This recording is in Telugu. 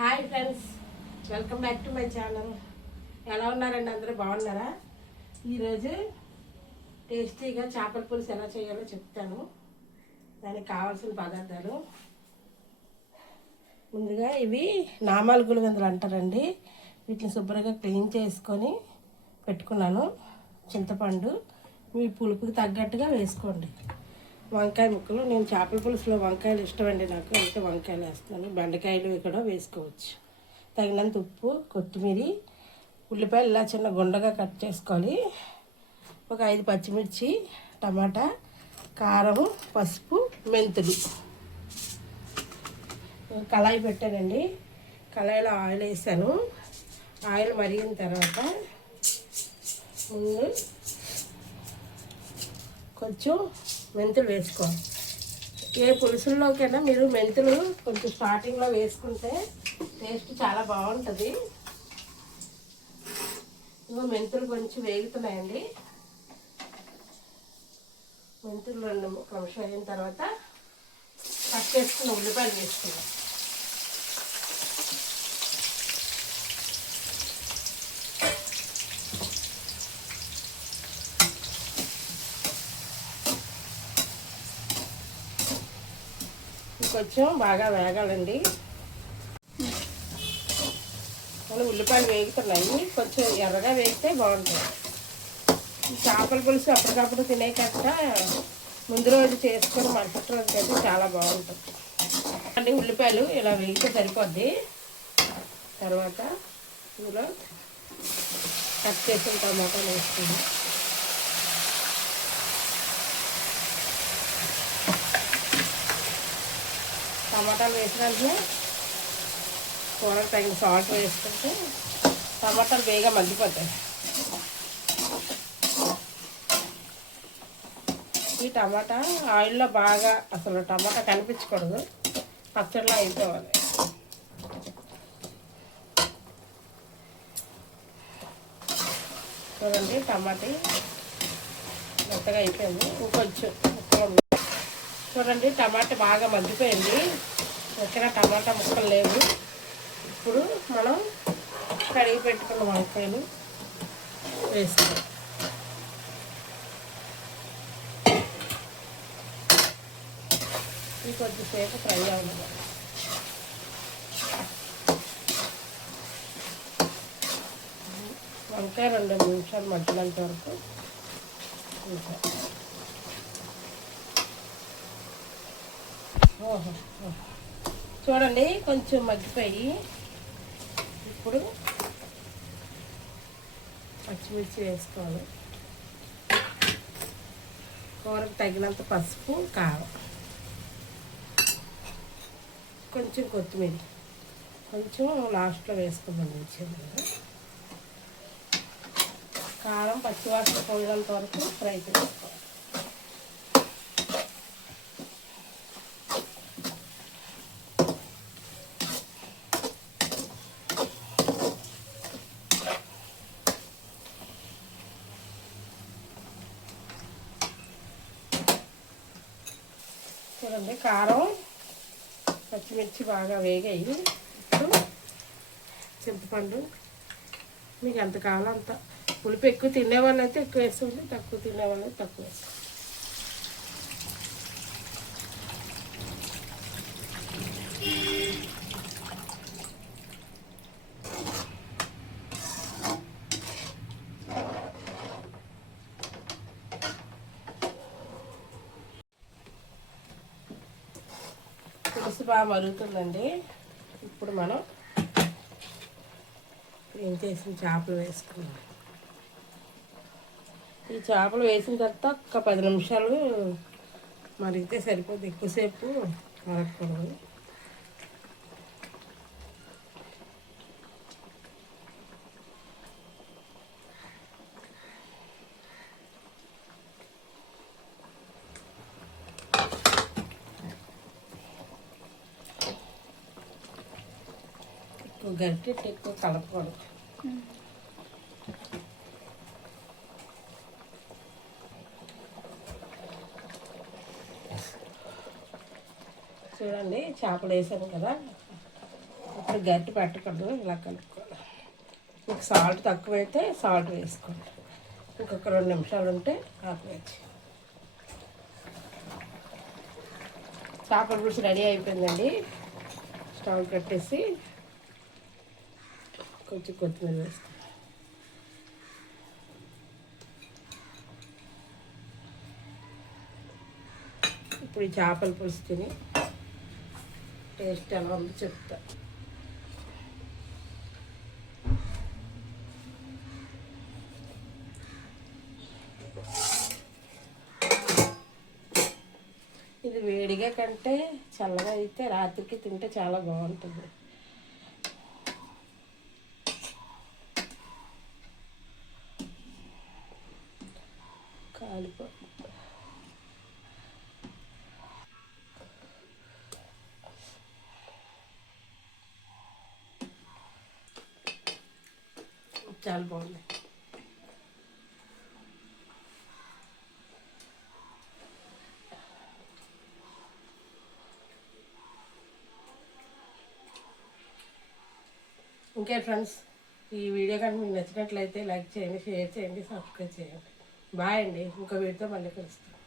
Hi friends welcome back to my channel. ఎలా ఉన్నారండి అందరూ? బాగున్నారా? ఈరోజు టేస్టీగా చేపల పులుసు ఎలా చేయాలో చెప్తాను. దానికి కావాల్సిన పదార్థాలు. ముందుగా ఇవి నామాల గులివెందులు అంటారండి. వీటిని శుభ్రంగా క్లీన్ చేసుకొని పెట్టుకున్నాను. చింతపండు మీ పులుపుకి తగ్గట్టుగా వేసుకోండి. వంకాయ ముక్కలు. నేను చేపల పులుసులో వంకాయలు ఇష్టమండి నాకు. అందుకే వంకాయలు వేస్తున్నాను. బెండకాయలు కూడా వేసుకోవచ్చు. తగినంత ఉప్పు కొత్తిమీర ఉల్లిపాయలు ఇలా చిన్న గుండగా కట్ చేసుకోవాలి. ఒక ఐదు పచ్చిమిర్చి టమాటా కారం పసుపు మెంతులు. కళాయి పెట్టానండి. కళాయిలో ఆయిల్ వేసాను. ఆయిల్ మరిగిన తర్వాత ముందు కొంచెం మెంతులు వేసుకోవాలి ఏ పులుసుల్లోకైనా మీరు మెంతులు కొంచెం స్టార్టింగ్లో వేసుకుంటే టేస్ట్ చాలా బాగుంటుంది. ఇగో మెంతులు కొంచెం వేగుతున్నాయండి. మెంతులు రెండు ఒక నిమిషం అయిన తర్వాత కట్ చేసుకున్న ఉల్లిపాయలు వేసుకున్నాం కొంచెం బాగా వేగాలండి. మన ఉల్లిపాయలు వేగుతున్నాయి. కొంచెం ఎర్రగా వేగితే బాగుంటుంది. చేపల పులుసు అప్పటికప్పుడు తినే కట్ట ముందు రోజు చేసుకొని మరుసటి రోజు అయితే చాలా బాగుంటుంది. అంటే ఉల్లిపాయలు ఇలా వేగితే సరిపోద్ది. తర్వాత ఇందులో కట్ చేసిన టమాటాలు వేసుకుందాం. టమాటాలు వేసిన వెంటనే కూరకు తగిన సాల్ట్ వేసుకుంటే టమాటాలు బేగా మగ్గిపోతాయి. ఈ టమాటా ఆయిల్లో బాగా అసలు టమాటా కనిపించకూడదు. పచ్చడిలో అయిపోవాలి. చూడండి టమాటీ మెత్తగా అయిపోయింది. ఇంకొంచెం చూడండి టమాటా బాగా మగ్గిపోయింది. ఎక్కడ టమాటా ముక్కలు లేవు. ఇప్పుడు మనం కడిగి పెట్టుకున్న వంకాయలు వేస్తాం. ఇది కొద్దిసేపు ఫ్రై అవ్వాలి. వంకాయ రెండు నిమిషాలు మగ్గినంత వరకు చూడండి కొంచెం మగ్గిపోయి ఇప్పుడు పచ్చిమిర్చి వేసుకోవాలి. కూరకు తగినంత పసుపు కారం. కొంచెం కొత్తిమీర. కొంచెం లాస్ట్లో వేసుకోమని ఇచ్చేది కారం పచ్చివాసన పోయినంత వరకు ఫ్రై చేసుకోవాలి. చూడండి కారం పచ్చిమిర్చి బాగా వేగాయి. ఇప్పుడు చింతపండు మీకు ఎంత కావాలో అంత. పులుపు ఎక్కువ తినేవాళ్ళు అయితే ఎక్కువ వేసుకోండి తక్కువ తినేవాళ్ళు అయితే తక్కువ వేసుకోండి పులుసు బాగా మరుగుతుందండి ఇప్పుడు మనం ఏం చేసిన చేపలు వేసుకున్నాం ఈ చేపలు వేసిన తర్వాత ఒక పది నిమిషాలు మరిగితే సరిపోతుంది ఎక్కువసేపు మరగకూడదు ఎక్కువ గట్టి ఎక్కువ కలపకూడదు. చూడండి చేపలు వేసాను కదా. ఇప్పుడు గట్టి పెట్టకూడదు ఇలా కలుపుకోవాలి. మీకు సాల్ట్ తక్కువైతే సాల్ట్ వేసుకోండి. ఇంకొక రెండు నిమిషాలు ఉంటే ఆపేయచ్చు. చేపల పులుసు రెడీ అయిపోయిందండి. స్టవ్ కట్టేసి కొంచెం కొత్తిమీర వేస్తాను ఇప్పుడు ఈ చేపల పులుసు తిని టేస్ట్ ఎలా ఉందో చెప్తా ఇది వేడిగా కంటే చల్లగా అయితే రాత్రికి తింటే చాలా బాగుంటుంది కాలిపో చాలా బాగుంది ఇంకే ఫ్రెండ్స్ ఈ వీడియో కనుక మీకు నచ్చినట్లయితే లైక్ చేయండి షేర్ చేయండి సబ్స్క్రైబ్ చేయండి బాయ్ అండి. ఇంకో వీడితో మళ్ళీ కలుస్తాను